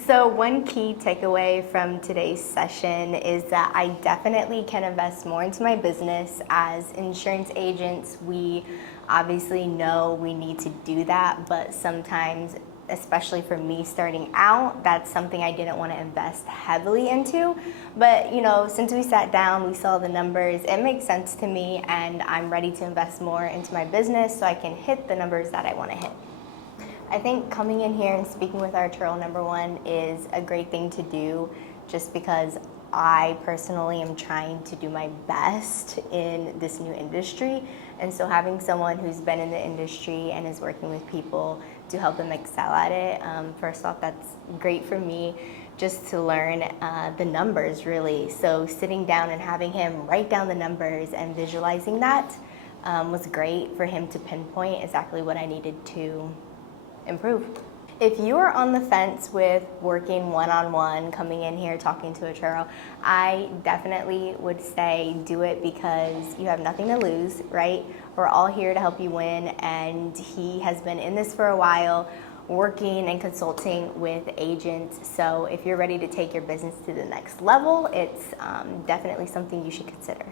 So one key takeaway from today's session is that I definitely can invest more into my business. As insurance agents, we obviously know we need to do that, but sometimes, especially for me starting out, that's something I didn't want to invest heavily into. But since we sat down, we saw the numbers, it makes sense to me, and I'm ready to invest more into my business so I can hit the numbers that I want to hit. I think coming in here and speaking with Arturo, number one, is a great thing to do just because I personally am trying to do my best in this new industry. And so having someone who's been in the industry and is working with people to help them excel at it, first off, that's great for me just to learn the numbers, really. So sitting down and having him write down the numbers and visualizing that was great for him to pinpoint exactly what I needed to improve. If you are on the fence with working one-on-one, coming in here, talking to Arturo, I definitely would say do it because you have nothing to lose, right? We're all here to help you win, and he has been in this for a while, working and consulting with agents. So if you're ready to take your business to the next level, it's definitely something you should consider.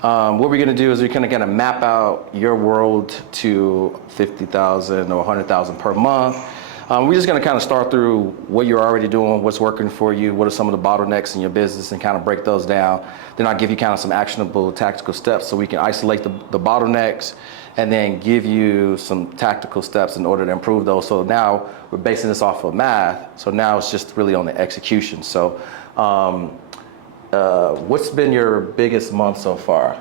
What we're going to do is we're going to map out your world to 50,000 or 100,000 per month. We're just going to kind of start through what you're already doing, what's working for you, what are some of the bottlenecks in your business, and kind of break those down. Then I'll give you kind of some actionable tactical steps so we can isolate the bottlenecks and then give you some tactical steps in order to improve those. So now we're basing this off of math. So now it's just really on the execution. So what's been your biggest month so far?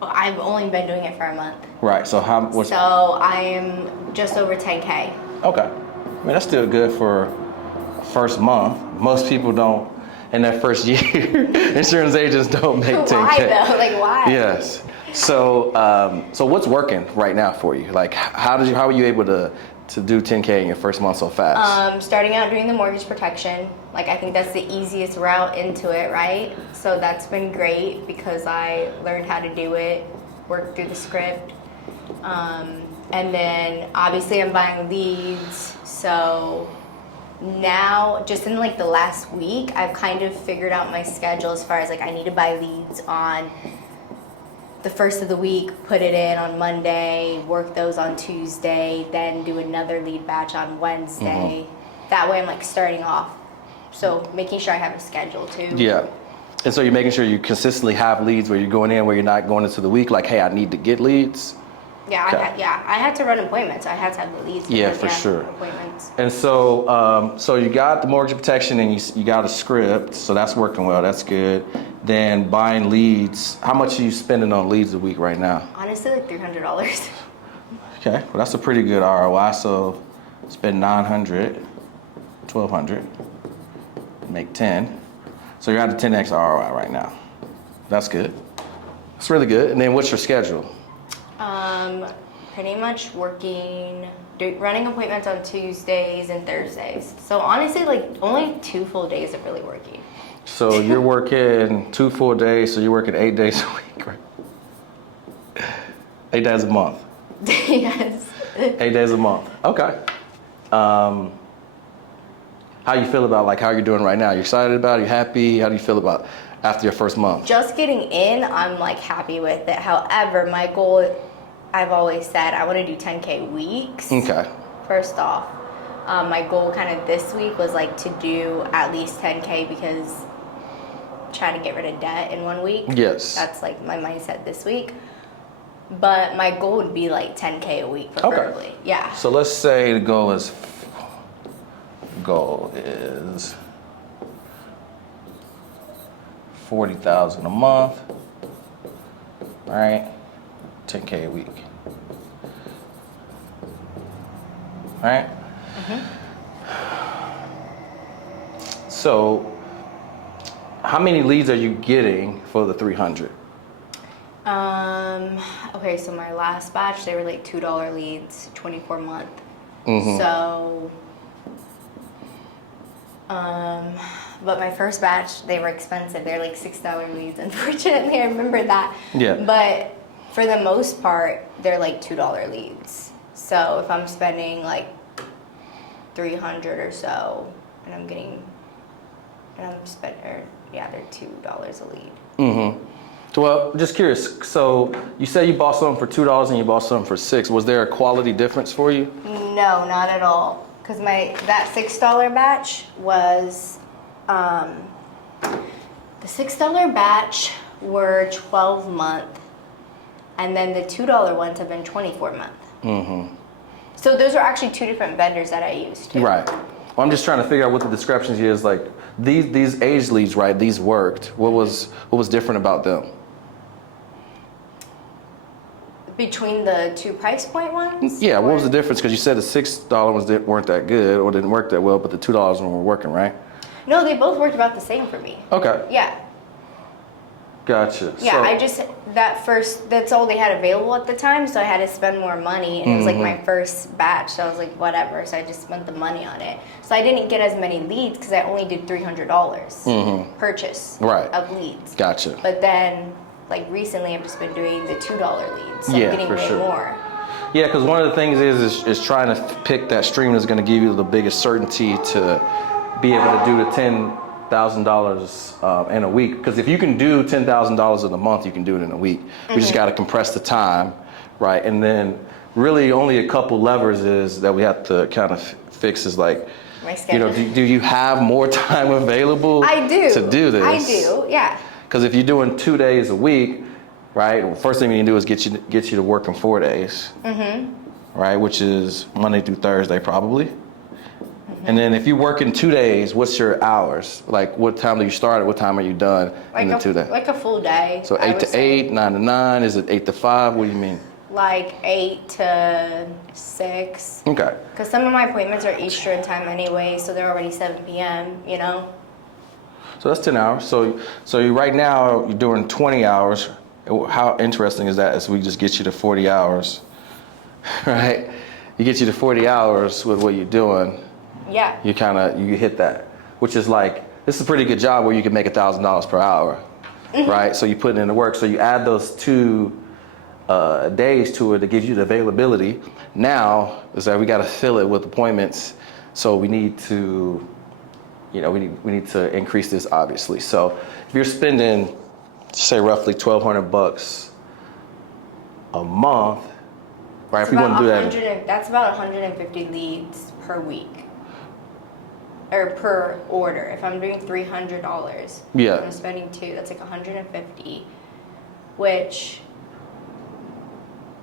Well, I've only been doing it for a month. Right. So So I am just over 10K. Okay. I mean, that's still good for first month. Most people don't, in that first year, insurance agents don't make 10K. Why though? Like why? Yes. So so what's working right now for you? Like how were you able to do 10K in your first month so fast? Starting out doing the mortgage protection. Like I think that's the easiest route into it, right? So that's been great because I learned how to do it, worked through the script. And then obviously I'm buying leads. So now just in like the last week, I've kind of figured out my schedule as far as like I need to buy leads on the first of the week, put it in on Monday, work those on Tuesday, then do another lead batch on Wednesday. That way I'm like starting off. So making sure I have a schedule too. Yeah. And so you're making sure you consistently have leads where you're going in, where you're not going into the week like, hey, I need to get leads. Yeah, Okay. I had to run appointments. I had to have the leads. Yeah, for sure. Appointments. And so, so you got the mortgage protection and you got a script, so that's working well. That's good. Then buying leads. How much are you spending on leads a week right now? Honestly, like $300. Okay, well that's a pretty good ROI. So spend 900, 1,200, make 10. So you're at a 10x ROI right now. That's good. That's really good. And then what's your schedule? Pretty much running appointments on Tuesdays and Thursdays. So honestly, like only 2 full days of really working. So you're working 2 full days, so you're working 8 days a week, right? 8 days a month. Yes. 8 days a month. Okay. How you feel about like how you're doing right now? You excited about it? You happy? How do you feel about after your first month? Just getting in, I'm like happy with it. However, my goal, I've always said I want to do 10K weeks. Okay. First off, my goal kind of this week was like to do at least 10K because trying to get rid of debt in 1 week. Yes. That's like my mindset this week. But my goal would be like 10K a week, preferably. Okay. Yeah. So let's say the goal is 40,000 a month. All right. 10K a week. All right. So, how many leads are you getting for the 300? Okay, so my last batch, they were like $2 leads, 24 month. So, but my first batch, they were expensive. They're like $6 leads, unfortunately. I remember that. Yeah. But for the most part, they're like $2 leads. So if I'm spending like 300 or so, and I'm spending, they're $2 a lead. Mm-hmm. So, well, just curious. So you say you bought something for $2 and you bought something for $6. Was there a quality difference for you? No, not at all. Because that $6 batch was, the $6 batch were 12 month, and then the $2 ones have been 24 month. Mm-hmm. So those are actually two different vendors that I used too. Right. Well, I'm just trying to figure out what the discrepancy is. Like these age leads, right? These worked. What was different about them? Between the two price point ones? Yeah. What was the difference? Because you said the $6 ones weren't that good or didn't work that well, but the $2 ones were working, right? No, they both worked about the same for me. Okay. Yeah. Gotcha. Yeah, that's all they had available at the time, so I had to spend more money, and it was like my first batch, so I was like, whatever, so I just spent the money on it. So I didn't get as many leads because I only did $300 purchase of leads. Gotcha. But then, like recently, I've just been doing the $2 leads, so Yeah, I'm getting for way sure. more. Yeah, because one of the things is trying to pick that stream that's going to give you the biggest certainty to be able to do the $10,000 in a week. Because if you can do $10,000 in a month, you can do it in a week. You just got to compress the time, right? And then really only a couple levers is that we have to kind of fix is like, My schedule. do you have more time available I do. to do this? I do, yeah. Because if you're doing 2 days a week, right, well, first thing we need to do is get you to working 4 days, right, which is Monday through Thursday probably. And then if you work in 2 days, what's your hours? Like what time do you start? What time are you done in the 2 days? Like a full day. So 8 to 8, 9 to 9. Is it 8 to 5? What do you mean? Like 8 to 6. Okay. Because some of my appointments are Eastern time anyway, so they're already 7 p.m., you know? So that's 10 hours. So you right now you're doing 20 hours. How interesting is that? Is we just get you to 40 hours, right? You get you to 40 hours with what you're doing. Yeah. You hit that, which is like, this is a pretty good job where you can make $1,000 per hour, right? So you put it in the work. So you add those 2 days to it, it gives you the availability. Now is that we got to fill it with appointments. So we need to, we need to increase this obviously. So if you're spending, say roughly $1,200 a month, right? If we want to do that, that's about 150 leads per week. Or per order. If I'm doing $300, yeah, I'm spending 2. That's like 150, which,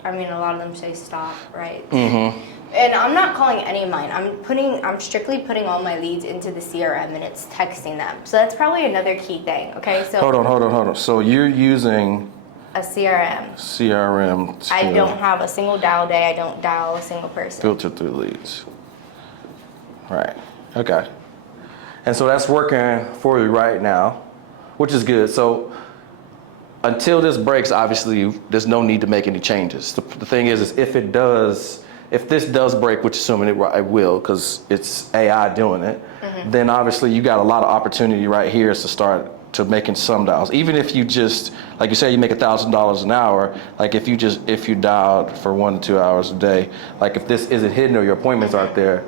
I mean, a lot of them say stop, right? And I'm not calling any of mine. I'm strictly putting all my leads into the CRM, and it's texting them. So that's probably another key thing. Okay, so hold on. So you're using a CRM. I don't have a single dial day. I don't dial a single person. Filter through leads. Right. Okay. And so that's working for you right now, which is good. So until this breaks, obviously, there's no need to make any changes. The thing is if this does break, which assuming it will, because it's AI doing it, then obviously you got a lot of opportunity right here to start to making some dials. Even if you just, like you say, you make $1,000 an hour, like if you dialed for 1 to 2 hours a day, like if this isn't hidden or your appointments aren't there,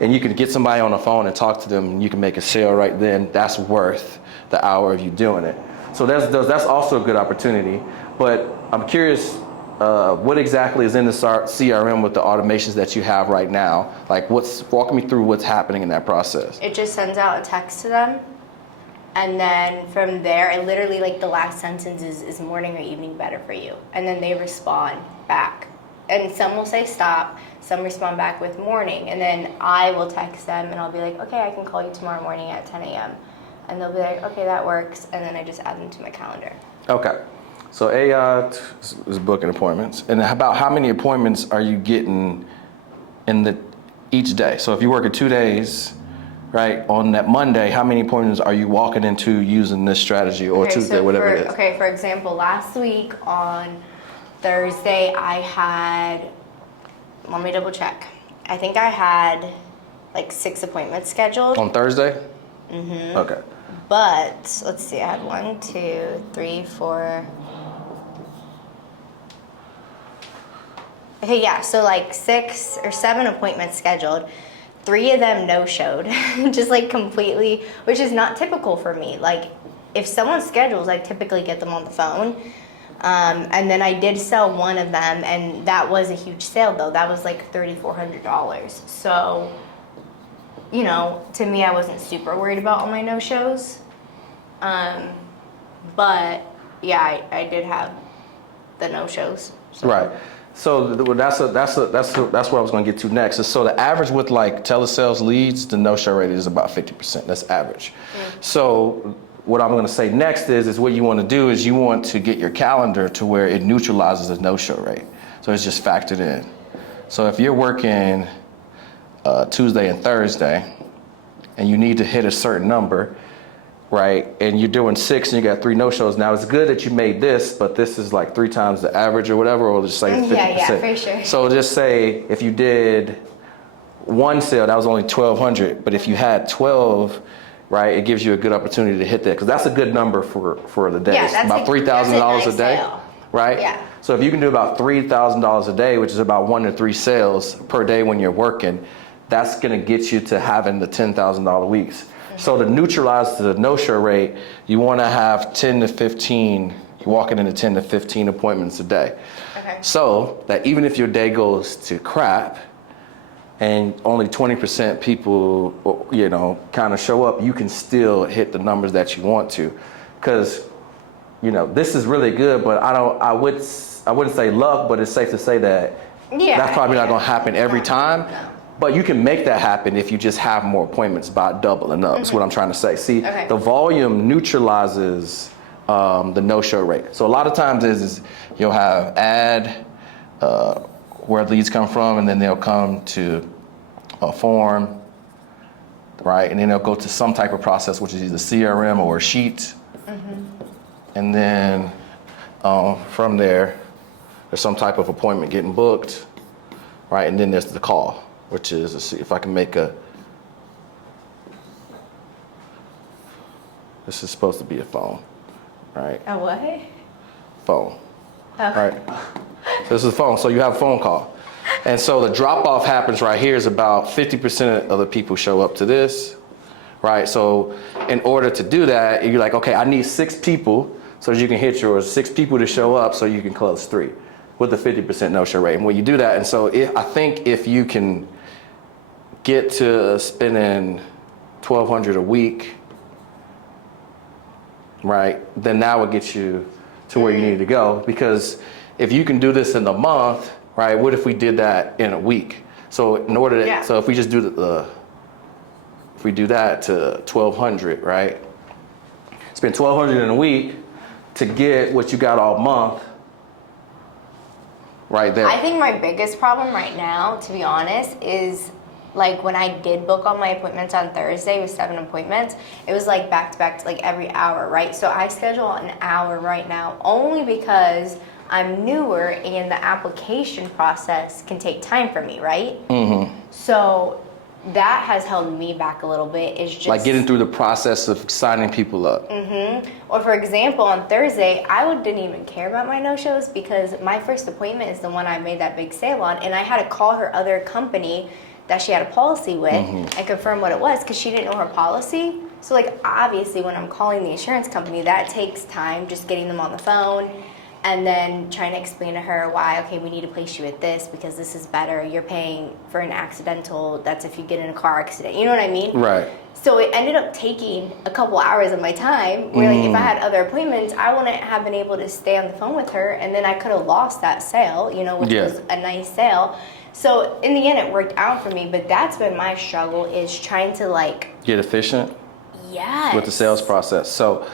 and you can get somebody on the phone and talk to them, and you can make a sale right then, that's worth the hour of you doing it. So that's also a good opportunity. But I'm curious, what exactly is in the CRM with the automations that you have right now? Like walk me through what's happening in that process. It just sends out a text to them. And then from there, it literally, like the last sentence is morning or evening better for you. And then they respond back. And some will say stop, some respond back with morning. And then I will text them and I'll be like, okay, I can call you tomorrow morning at 10 a.m. And they'll be like, okay, that works. And then I just add them to my calendar. Okay. So AI is booking appointments. And about how many appointments are you getting in each day? So if you work 2 days, right, on that Monday, how many appointments are you walking into using this strategy, or Tuesday, whatever it is? Okay, for example, last week on Thursday, I had, let me double check. I think I had like 6 appointments scheduled. On Thursday? Okay. But let's see, I had 1, 2, 3, 4. Okay, yeah, so like 6 or 7 appointments scheduled. 3 of them no-showed, just like completely, which is not typical for me. Like, if someone schedules, I typically get them on the phone. And then I did sell one of them, and that was a huge sale though. That was like $3,400. So, you know, to me, I wasn't super worried about all my no-shows. But yeah, I did have the no-shows. So. Right. So that's what I was going to get to next. So the average with like telesales leads, the no-show rate is about 50%. That's average. So what I'm going to say next is what you want to do is you want to get your calendar to where it neutralizes the no-show rate. So it's just factored in. So if you're working Tuesday and Thursday and you need to hit a certain number, right, and you're doing 6 and you got 3 no-shows. Now it's good that you made this, but this is like 3 times the average or whatever, or just say 50%. Yeah, for sure. So just say if you did 1 sale, that was only $1,200, but if you had 12, right, it gives you a good opportunity to hit that, because that's a good number for the day. Yeah, it's about $3,000 a day, sale. right? Yeah. So if you can do about $3,000 a day, which is about 1 to 3 sales per day when you're working, that's going to get you to having the $10,000 weeks. So to neutralize the no-show rate, you want to have 10 to 15, you're walking into 10 to 15 appointments a day. Okay. So that even if your day goes to crap and only 20% people, you know, kind of show up, you can still hit the numbers that you want to. Because, you know, this is really good, but I wouldn't say luck, but it's safe to say that that's probably not going to happen every time. No. But you can make that happen if you just have more appointments by doubling up. That's what I'm trying to say. See, the volume neutralizes the no-show rate. So a lot of times is you'll have ad where leads come from, and then they'll come to a form, right? And then they'll go to some type of process, which is either CRM or a sheet. And then from there, there's some type of appointment getting booked, right? And then there's the call, which is, let's see if I can make this is supposed to be a phone, right? A what? Phone, Okay. right? So this is a phone, so you have a phone call. And so the drop off happens right here is about 50% of the people show up to this, right? So in order to do that, you're like, okay, I need 6 people so that you can hit yours, 6 people to show up so you can close 3 with the 50% no-show rate. And when you do that, and so I think if you can get to spending $1,200 a week, right, then that would get you to where you need to go. Because if you can do this in a month, right, what if we did that in a week? So in order to, so if we just do if we do that to $1,200, right, spend $1,200 in a week to get what you got all month, right there. I think my biggest problem right now, to be honest, is like when I did book all my appointments on Thursday with 7 appointments, it was like back to back to like every hour, right? So I schedule an hour right now only because I'm newer and the application process can take time for me, right? So that has held me back a little bit. Is just like getting through the process of signing people up. Or for example, on Thursday, I didn't even care about my no-shows because my first appointment is the one I made that big sale on, and I had to call her other company that she had a policy with and confirm what it was because she didn't know her policy. So like obviously when I'm calling the insurance company, that takes time, just getting them on the phone and then trying to explain to her why, okay, we need to place you at this because this is better. You're paying for an accidental, that's if you get in a car accident. You know what I mean? Right. So it ended up taking a couple hours of my time where like if I had other appointments, I wouldn't have been able to stay on the phone with her and then I could have lost that sale, you know, which was a nice sale. So in the end, it worked out for me, but that's been my struggle is trying to like... Get efficient? Yes. With the sales process. So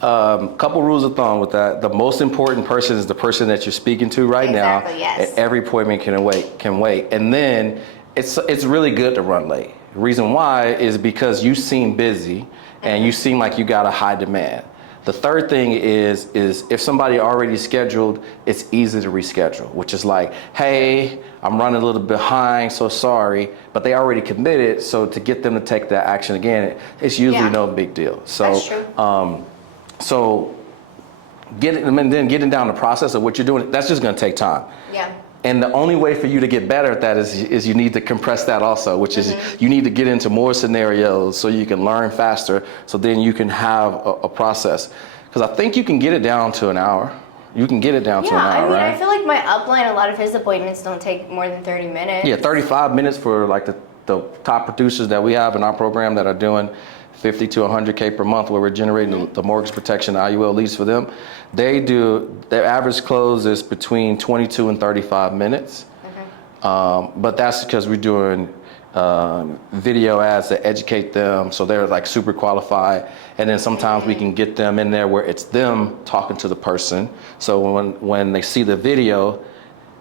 couple rules of thumb with that. The most important person is the person that you're speaking to right now. Yes. And every appointment can wait. And then it's really good to run late. The reason why is because you seem busy and you seem like you got a high demand. The third thing is if somebody already scheduled, it's easy to reschedule, which is like, hey, I'm running a little behind, so sorry, but they already committed, so to get them to take that action again, it's usually no big deal. So, that's true. So getting down the process of what you're doing, that's just gonna take time. Yeah. And the only way for you to get better at that is you need to compress that also, which is you need to get into more scenarios so you can learn faster, so then you can have a process. Because I think you can get it down to an hour. You can get it down to an hour, right? I feel like my upline, a lot of his appointments don't take more than 30 minutes. Yeah, 35 minutes for like the top producers that we have in our program that are doing 50 to 100K per month, where we're generating the mortgage protection IUL leads for them. Their average close is between 22 and 35 minutes. But that's because we're doing video ads that educate them, so they're like super qualified. And then sometimes we can get them in there where it's them talking to the person. So when they see the video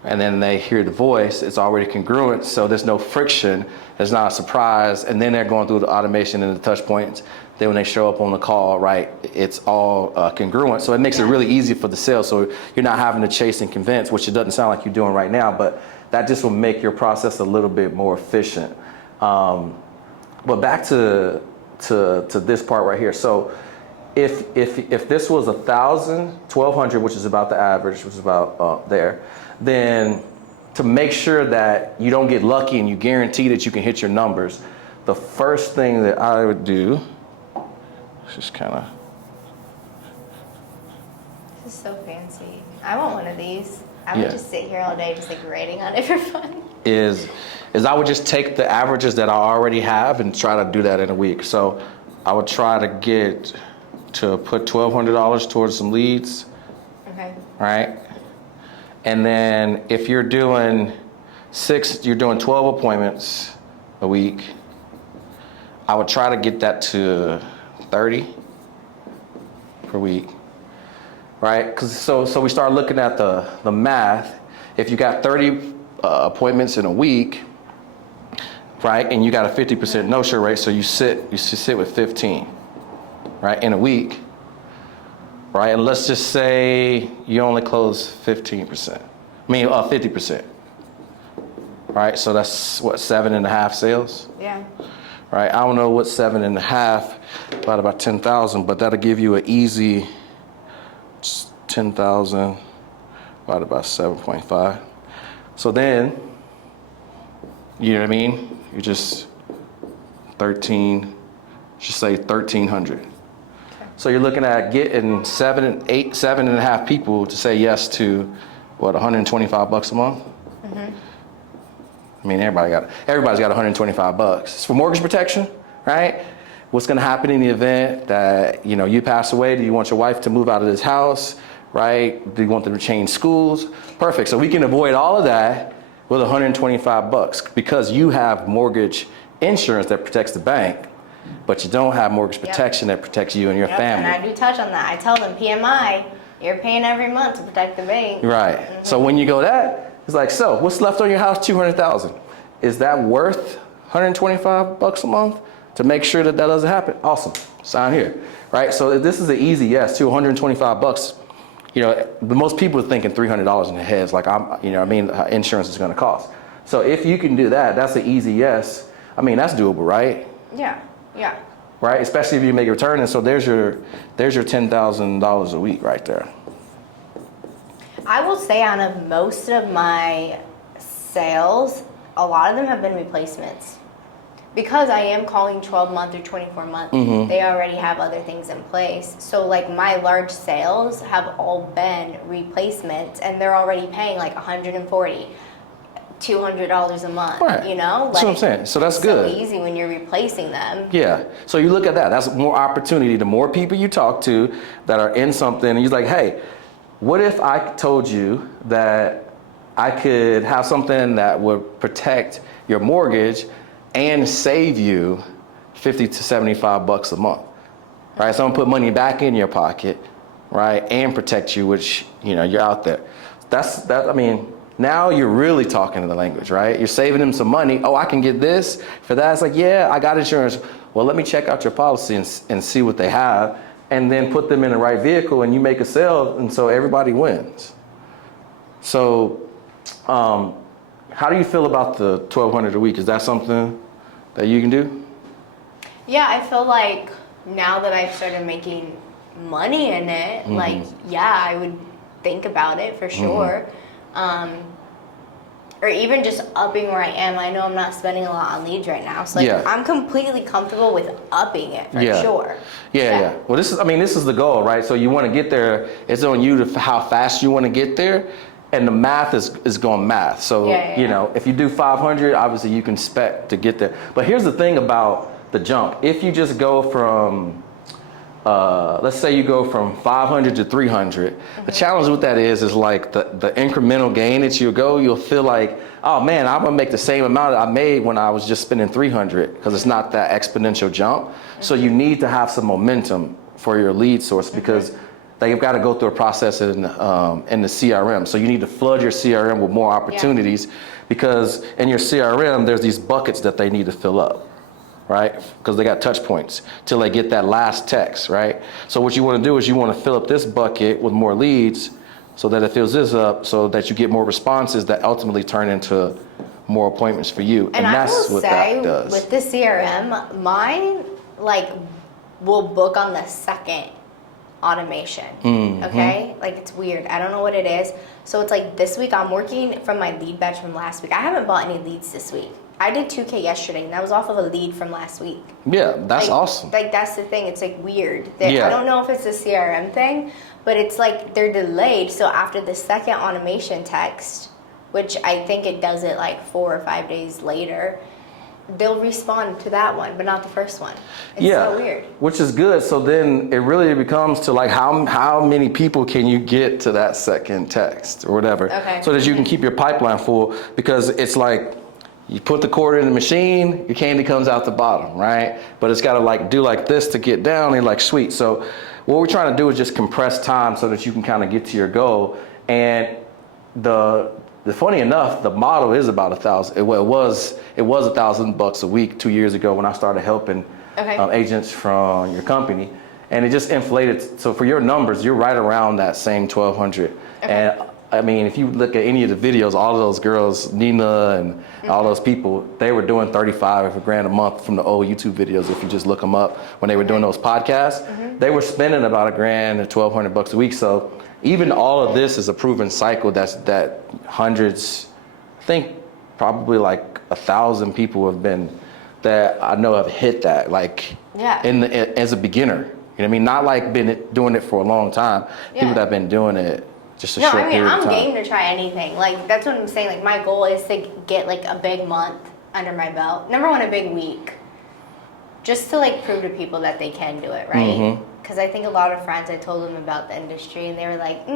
and then they hear the voice, it's already congruent, so there's no friction, there's not a surprise, and then they're going through the automation and the touch points. Then when they show up on the call, right, it's all congruent. So it makes it really easy for the sale. So you're not having to chase and convince, which it doesn't sound like you're doing right now, but that just will make your process a little bit more efficient. But back to this part right here. So if this was 1,000, 1,200, which is about the average, which is about there, then to make sure that you don't get lucky and you guarantee that you can hit your numbers, the first thing that I would do is just kind of. This is so fancy. I want one of these. I would just sit here all day just like writing on it for fun. Is I would just take the averages that I already have and try to do that in a week. So I would try to get to put $1,200 towards some leads. Okay. Right? And then if you're doing 12 appointments a week, I would try to get that to 30 per week. Right? Because so we start looking at the math. If you got 30 appointments in a week, right, and you got a 50% no-show rate, so you sit with 15, right, in a week, right, and let's just say you only close 50%, right, so that's what, 7.5 sales? Yeah. Right, I don't know what 7.5, about 10,000, but that'll give you an easy 10,000 about 7.5. So then, you know what I mean? You're just 1,300. Okay. So you're looking at getting 7.5 people to say yes to what, $125 a month? I mean, everybody's got $125. It's for mortgage protection, right? What's going to happen in the event that you pass away? Do you want your wife to move out of this house? Right? Do you want them to change schools? Perfect. So we can avoid all of that with $125 because you have mortgage insurance that protects the bank, but you don't have mortgage protection that protects you and your family. And I do touch on that. I tell them PMI, you're paying every month to protect the bank. Right. So when you go that, it's like, so what's left on your house? $200,000. Is that worth $125 a month to make sure that doesn't happen? Awesome. Sign here. Right. So this is an easy yes to $125. The most people are thinking $300 in their heads, like insurance is going to cost. So if you can do that, that's an easy yes. I mean, that's doable, right? Yeah. Right, especially if you make a return, and so there's your $10,000 a week right there. I will say out of most of my sales, a lot of them have been replacements. Because I am calling 12-month or 24-month, they already have other things in place. So like my large sales have all been replacements, and they're already paying like $140, $200 a month. Right. That's what I'm saying. So that's good. So easy when you're replacing them. Yeah. So you look at that. That's more opportunity. The more people you talk to that are in something, and you're like, hey, what if I told you that I could have something that would protect your mortgage and save you $50 to $75 a month, right? So I'm gonna put money back in your pocket, right, and protect you, which you're out there. That's. I mean, now you're really talking the language, right? You're saving them some money. Oh, I can get this for that. It's like, yeah, I got insurance. Well, let me check out your policy and see what they have, and then put them in the right vehicle, and you make a sale, and so everybody wins. So, how do you feel about the $1,200 a week? Is that something that you can do? Yeah, I feel like now that I've started making money in it, I would think about it for sure. or even just upping where I am. I know I'm not spending a lot on leads right now, so like I'm completely comfortable with upping it for sure. Yeah. Well, this is the goal, right? So you want to get there. It's on you to how fast you want to get there, and the math is going math. So you know, if you do 500, obviously you can expect to get there. But here's the thing about the jump: if you just go from let's say you go from 500 to 300. The challenge with that is like the incremental gain that you'll feel like, oh man, I'm gonna make the same amount I made when I was just spending 300, because it's not that exponential jump. So you need to have some momentum for your lead source, because they've got to go through a process in the CRM. So you need to flood your CRM with more opportunities, because in your CRM, there's these buckets that they need to fill up, right? Because they got touch points till they get that last text, right? So what you want to do is you want to fill up this bucket with more leads so that it fills this up, so that you get more responses that ultimately turn into more appointments for you. And that's what that does. With the CRM, mine like will book on the second automation. Okay? Like it's weird. I don't know what it is. So it's like this week I'm working from my lead batch from last week. I haven't bought any leads this week. I did 2K yesterday, and that was off of a lead from last week. Yeah, that's awesome. Like that's the thing. It's like weird. I don't know if it's a CRM thing, but it's like they're delayed. So after the second automation text, which I think it does it like 4 or 5 days later, they'll respond to that one, but not the first one. It's so weird. Which is good. So then it really becomes to like how many people can you get to that second text or whatever, so that you can keep your pipeline full, because it's like, you put the quarter in the machine, your candy comes out the bottom, right? But it's got to like do like this to get down, and like sweet. So what we're trying to do is just compress time so that you can kind of get to your goal. And the funny enough, the model is about $1,000. It was $1,000 a week 2 years ago when I started helping agents from your company, and it just inflated. So for your numbers, you're right around that same 1,200. And I mean, if you look at any of the videos, all of those girls, Nina and all those people, they were doing 35 grand a month from the old YouTube videos. If you just look them up, when they were doing those podcasts, they were spending about $1,000 to $1,200 a week. So even all of this is a proven cycle. That hundreds, I think probably like 1,000 people have been, that I know have hit that, like as a beginner. You know what I mean? Not like been doing it for a long time. People that have been doing it just a short period of time. I'm game to try anything. Like that's what I'm saying. Like my goal is to get like a big month under my belt. Number one, a big week, just to like prove to people that they can do it, right? Because I think a lot of friends, I told them about the industry, and they were like,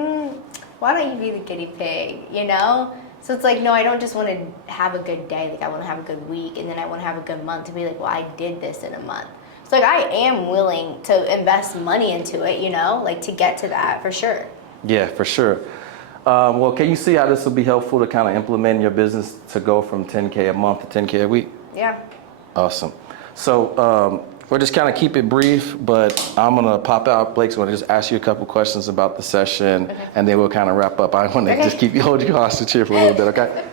why don't you be the guinea pig, you know? So it's like, no, I don't just want to have a good day. Like I want to have a good week, and then I want to have a good month to be like, well, I did this in a month. So like I am willing to invest money into it, you know, like to get to that for sure. Yeah, for sure. Well, can you see how this will be helpful to kind of implement in your business to go from 10K a month to 10K a week? Yeah. Awesome. So we'll just kind of keep it brief, but I'm going to pop out. Blake's going to just ask you a couple questions about the session, and then we'll kind of wrap up. I want to just hold you hostage here for a little bit, okay?